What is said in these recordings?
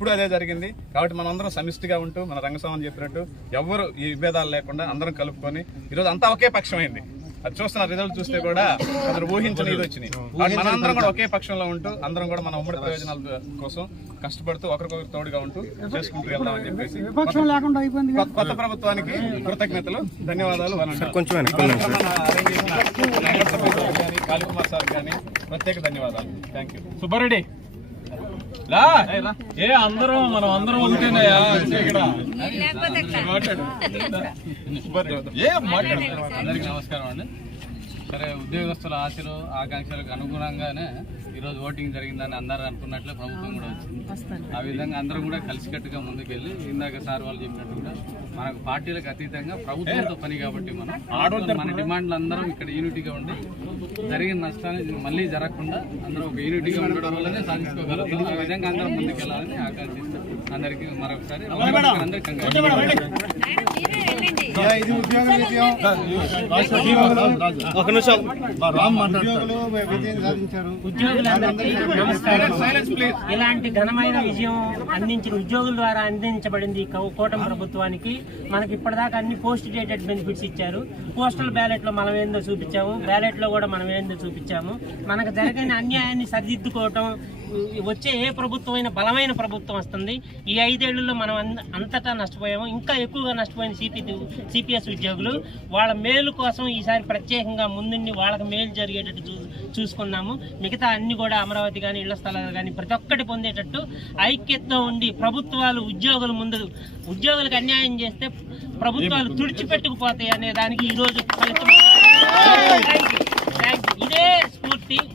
ఇప్పుడు అదే జరిగింది. కాబట్టి మనం అందరం సమిష్టిగా ఉంటూ మన రంగస్వామి చెప్పినట్టు ఎవరు ఈ విభేదాలు లేకుండా అందరం కలుపుకొని ఈరోజు అంతా ఒకే పక్షమైంది. అది చూస్తున్న రిజల్ట్ చూస్తే కూడా అందరు ఊహించని ఇది వచ్చినాయి. మనందరం కూడా ఒకే పక్షంలో ఉంటూ అందరం కూడా మన ఉమ్మడి ప్రయోజనాల కోసం కష్టపడుతూ ఒకరికొకరు తోడుగా ఉంటూ చేసుకుంటూ వెళ్దామని చెప్పేసి కొత్త- కొత్త ప్రభుత్వానికి కృతజ్ఞతలు ధన్యవాదాలు. కొంచెం కానీ కాళీకుమార్ సార్. కానీ ప్రత్యేక ధన్యవాదాలు. Thank you Subba Reddy. రా ఏ అందరం మనం అందరం ఉంటేనయ్యా ఇక్కడ. ఏ మాట్లాడు. అందరికీ నమస్కారం అండి. సరే ఉద్యోగస్తుల ఆశలు ఆకాంక్షలకు అనుగుణంగానే ఈరోజు ఓటింగ్ జరిగిందని అందరూ అనుకున్నట్లే ప్రభుత్వం కూడా వచ్చింది. ఆ విధంగా అందరం కూడా కలిసికట్టుగా ముందుకెళ్ళి ఇందాక సార్ వాళ్ళు చెప్పినట్టు కూడా మనకు పార్టీలకు అతీతంగా ప్రభుత్వంతో పని కాబట్టి మనం మన డిమాండ్లు అందరం ఇక్కడ యూనిటీగా ఉండి జరిగిన నష్టాన్ని మళ్ళీ జరగకుండా అందరం ఒక యూనిటీగా ఉండడం వల్లనే సాధించుకోగలుగుతాం. ఆ విధంగా అందరం ముందుకెళ్ళాలని ఆకాంక్షిస్తాం అందరికీ మరొకసారి అందరికీ ఒక నిమిషం. ఇలాంటి ఘనమైన విజయం అందించిన ఉద్యోగుల ద్వారా అందించబడింది కూటమి ప్రభుత్వానికి. మనకి ఇప్పటిదాకా అన్ని పోస్ట్ డేటెడ్ బెనిఫిట్స్ ఇచ్చారు. పోస్టల్ బ్యాలెట్లో మనం ఏందో చూపించాము. బ్యాలెట్లో కూడా మనం ఏందో చూపించాము. మనకు జరిగిన అన్యాయాన్ని సరిదిద్దుకోవటం వచ్చే ఏ ప్రభుత్వం అయినా బలమైన ప్రభుత్వం వస్తుంది. ఈ ఐదేళ్ళలో మనం అంద- అంతటా నష్టపోయాము. ఇంకా ఎక్కువగా నష్టపోయిన సిపి సిపిఎస్ ఉద్యోగులు వాళ్ళ మేలు కోసం ఈసారి ప్రత్యేకంగా ముందుండి వాళ్ళకి మేలు జరిగేటట్టు చూ చూసుకున్నాము. మిగతా అన్ని కూడా అమరావతి కానీ ఇళ్ళ స్థలాలు కానీ ప్రతి ఒక్కటి పొందేటట్టు ఐక్యతతో ఉండి ప్రభుత్వాలు ఉద్యోగుల ముందు ఉద్యోగులకు అన్యాయం చేస్తే ప్రభుత్వాలు తుడిచిపెట్టుకుపోతాయి అనే దానికి ఈరోజు ఫలితం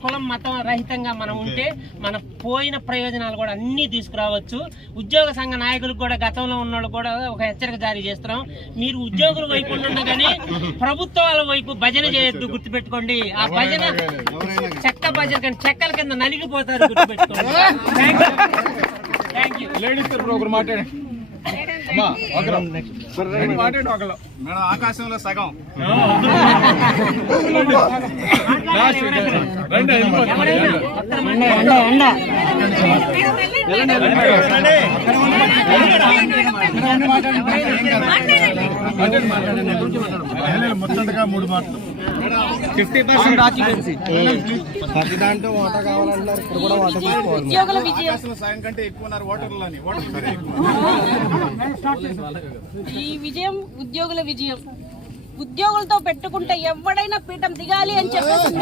కులం మతం రహితంగా మనం ఉంటే మన పోయిన ప్రయోజనాలు కూడా అన్ని తీసుకురావచ్చు. ఉద్యోగ సంఘ నాయకులకు కూడా గతంలో ఉన్న కూడా ఒక హెచ్చరిక జారీ చేస్తున్నాం. మీరు ఉద్యోగుల వైపు ఉండండి కానీ ప్రభుత్వాల వైపు భజన చేయొద్దు గుర్తుపెట్టుకోండి. ఆ భజన చెక్క భజన కానీ చెక్కల కింద నలిగిపోతారు గుర్తుపెట్టుకోండి. థ్యాంక్ యూ మాట్లాడండి మేడం ఆకాశంలో సగం లాస్ట్ రండి వెళ్ళిపోతాం. ముచ్చటగా మూడు మాటలు. Fifty percent. ప్రతి దాంట్లో ఓట కావాలంటున్నారు ఇక్కడ కూడా ఓట తీసుకోవాలి. కంటే ఎక్కువ ఉన్నారు ఓటర్లు అని. ఓటర్లు మీరే ఎక్కువ. ఈ విజయం ఉద్యోగుల విజయం. ఉద్యోగులతో పెట్టుకుంటే ఎవడైనా పీఠం దిగాలి అని చెప్పేసి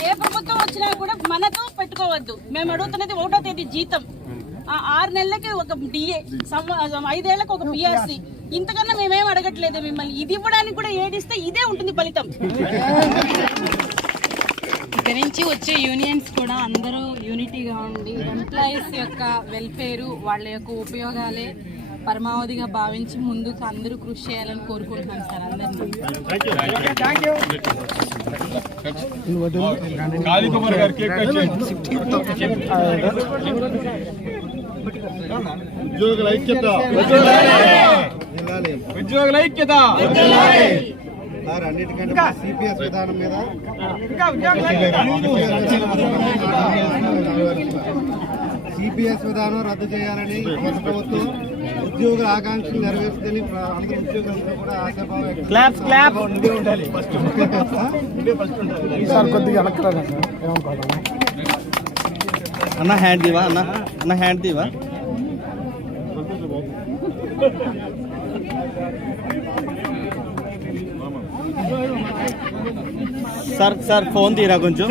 ఏ. ప్రభుత్వం వచ్చినా కూడా మనతో పెట్టుకోవద్దు. మేము అడుగుతున్నది ఒకటో తేదీ జీతం. ఆ ఆరు నెలలకి ఒక డిఏ ఐదేళ్ళకు ఒక పిఆర్సి ఇంతకన్నా మేమేం అడగట్లేదు మిమ్మల్ని. ఇది ఇవ్వడానికి కూడా ఏడిస్తే ఇదే ఉంటుంది ఫలితం. ఇక నుంచి వచ్చే యూనియన్స్ కూడా అందరూ యూనిటీగా ఉండి ఎంప్లాయీస్ యొక్క వెల్ఫేరు వాళ్ళ యొక్క ఉపయోగాలే పరమావధిగా భావించి ముందుకు అందరూ కృషి చేయాలని కోరుకుంటున్నాను సార్ అందరినీ. ఉద్యోగుల ఐక్యత ఉద్యోగుల ఐక్యత. సార్ అన్నిటికంటే సిపిఎస్ విధానం మీద సిపిఎస్ విధానం రద్దు చేయాలని కొత్త ప్రభుత్వం ఉద్యోగుల ఆకాంక్షలు నెరవేర్చుదని ప్ర- అందరూ ఉద్యోగులందరూ కూడా ఆశాభావం కొద్దిగా వెనక్కి అన్న హ్యాండ్ దీవా? అన్న అన్న హ్యాండ్ దీవా? సార్ సార్ ఫోన్ తీరా కొంచెం.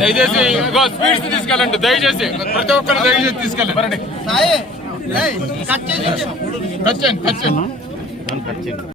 దయచేసి ఇంకో స్పీడ్స్ తీసుకెళ్ళండి దయచేసి. ప్రతి ఒక్కరు దయచేసి తీసుకెళ్ళండి. కట్ చేయండి కట్ చేయండి. నన్ను కట్ చేయండి.